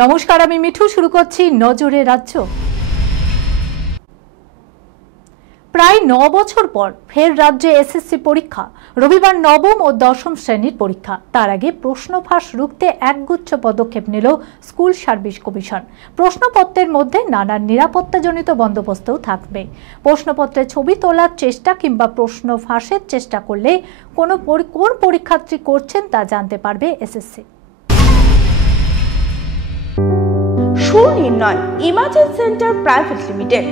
নমস্কার, আমি মিঠু। শুরু করছি নজরে রাজ্য। প্রায় 9 বছর পর ফের রাজ্যে এসএসসি পরীক্ষা। রবিবার নবম ও দশম শ্রেণীর পরীক্ষা। তার আগে প্রশ্ন ফাঁস রুখতে একগুচ্ছ পদক্ষেপ নিল স্কুল সার্ভিস কমিশন। প্রশ্নপত্রের মধ্যে নানান নিরাপত্তাজনিত বন্দোবস্তও থাকবে। প্রশ্নপত্রে ছবি তোলার চেষ্টা কিংবা প্রশ্ন ফাঁসের চেষ্টা করলে কোন পরীক্ষার্থী করছেন তা জানতে পারবে SSC. Sunirnoy imaging centre private limited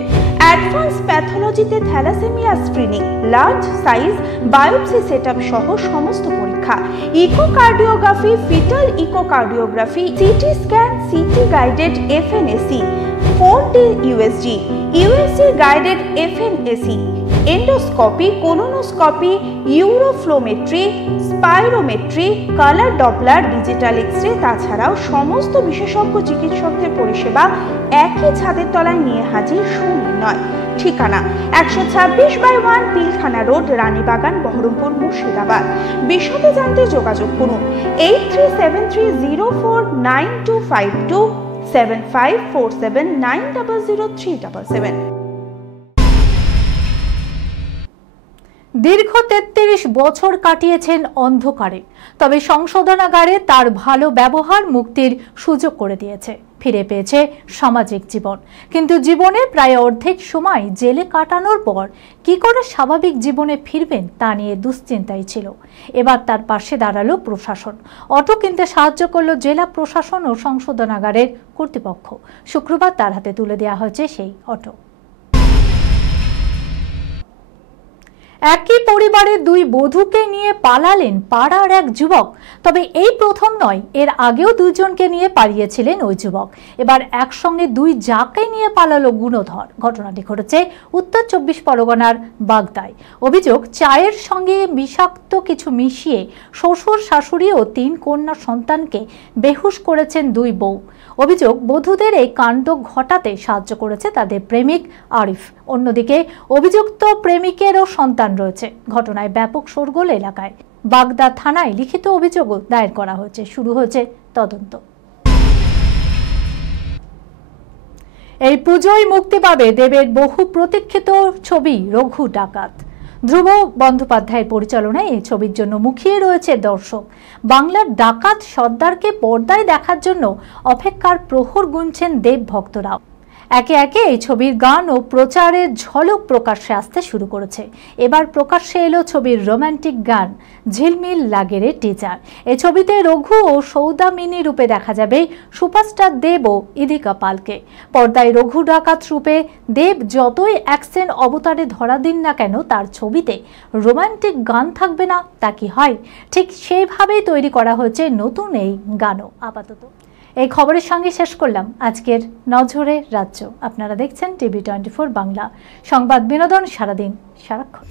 advance প্যাথোলজিতে thalassemia screening, large size biopsy setup সহ সমস্ত পরীক্ষা, echocardiography, fetal echocardiography, CT scan, CT guided FNAC, 4D USG, USG guided FNAC, endoscopy, colonoscopy, uroflowmetry, spirometry, colour Doppler, digital X-ray, তাছাড়াও সমস্ত বিশেষজ্ঞ চিকিৎসকদের পরিষেবা একই ছাদের তলায় নিয়ে হাজির সুনির্ণয়। ঠিকানা 126/1 পিলখানা রোড, রানীবাগান, বহরমপুর, মুর্শিদাবাদ। বিশদে জানতে যোগাযোগ করুন 8373049252 7547900377। দীর্ঘ 33 বছর কাটিয়েছেন অন্ধকারে, তবে সংশোধনাগারে তার ভালো ব্যবহার মুক্তির সুযোগ করে দিয়েছে। ফিরে পেয়েছে সামাজিক জীবন, কিন্তু জীবনের প্রায় অর্ধেক সময় জেলে কাটানোর পর কি করে স্বাভাবিক জীবনে ফিরবেন তা নিয়ে দুশ্চিন্তাই ছিল। এবার তার পাশে দাঁড়ালো প্রশাসন। অটো কিনতে সাহায্য করলো জেলা প্রশাসন ও সংশোধনাগারের কর্তৃপক্ষ। শুক্রবার তার হাতে তুলে দেওয়া হয়েছে সেই অটো। একই পরিবারের দুই বধূকে নিয়ে পালালেন পাড়ার এক যুবক। তবে এই প্রথম নয়, এর আগেও দুজনকে নিয়ে পালিয়েছিলেন ওই যুবক। এবার একসঙ্গে দুই যাকে নিয়ে পালালো গুণধর। ঘটনাটি ঘটেছে উত্তর 24 পরগনার বাগদায়। অভিযোগ, চায়ের সঙ্গে বিষাক্ত কিছু মিশিয়ে শ্বশুর, শাশুড়ি ও 3 কন্যা সন্তানকে বেহুশ করেছেন দুই বউ। অভিযোগ, বধূদের এই কাণ্ড ঘটাতে সাহায্য করেছে তাদের প্রেমিক আরিফ। অন্যদিকে অভিযুক্ত প্রেমিকেরও সন্তান রয়েছে। ঘটনায় ব্যাপক শোরগোল এলাকায়। বাগদা থানায় লিখিত অভিযোগও দায়ের করা হয়েছে। শুরু হয়েছে তদন্ত। এই পুজোয় মুক্তি পাবে দেবের বহু প্রতীক্ষিত ছবি রঘু ডাকাত। ধ্রুব বন্দ্যোপাধ্যায়ের পরিচালনায় এই ছবির জন্য মুখিয়ে রয়েছে দর্শক। বাংলার ডাকাত সর্দারকে পর্দায় দেখার জন্য অপেক্ষার প্রহর গুনছেন দেব ভক্তরাও। একে একে এই ছবির গান ও প্রচারের ঝলক প্রকাশ্যে আসতে শুরু করেছে। এবার প্রকাশ্যে এলো ছবির রোমান্টিক গান ঝিলমিল লাগেরে টিচার। এই ছবিতে রঘু ও সৌদামিনী রূপে দেখা যাবে সুপারস্টার দেব ও ইদিকা পালকে। পর্দায় রঘু ডাকাত রূপে দেব যতই অ্যাকশন অবতারে ধরা দিন না কেন, তার ছবিতে রোমান্টিক গান থাকবে না তা কি হয়? ঠিক সেইভাবেই তৈরি করা হয়েছে নতুন এই গানও। আপাতত এই খবরের সঙ্গে শেষ করলাম আজকের নজরে রাজ্য। আপনারা দেখছেন TV24 বাংলা, সংবাদ বিনোদন সারাদিন সারাক্ষণ।